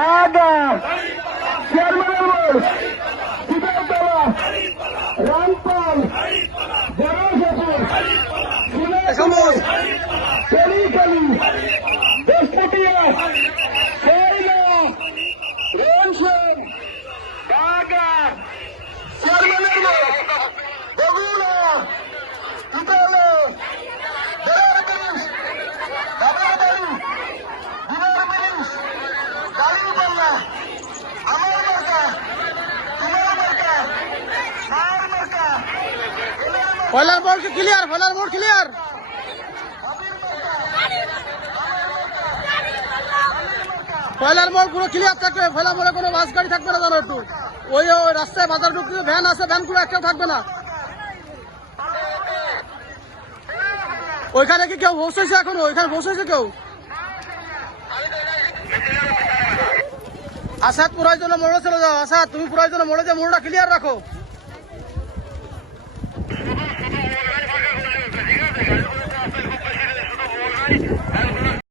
ঢাকা চেয়ারম্যানের মোড় সিতারতলা রামপাল বড়শপুর সোনাপুর তেলিখালী দেশপুটিয়া কয়লা রনসন ঢাকা চেয়ারম্যানের মোড় বগুড়া ইতালে ফয়লার মোড় ক্লিয়ার, ফয়লার মোড় ক্লিয়ার। ফয়লার মোড় পুরো ক্লিয়ার থাকবে। ফয়লার মোড়ে কোনো বাস গাড়ি থাকবে না জানো একটু। ওই রাস্তায় বাজার ঢুকতে ভ্যান আছে, ভ্যানগুলো একটাও থাকবে না। ওইখানে কি কেউ বসেছে এখনো? ওইখানে বসেছে কেউ? আসাদ প্রয়োজনে মোড়ে চলে যাও। আসাদ তুমি প্রয়োজনে মোড়ে যে মোড়টা ক্লিয়ার রাখো।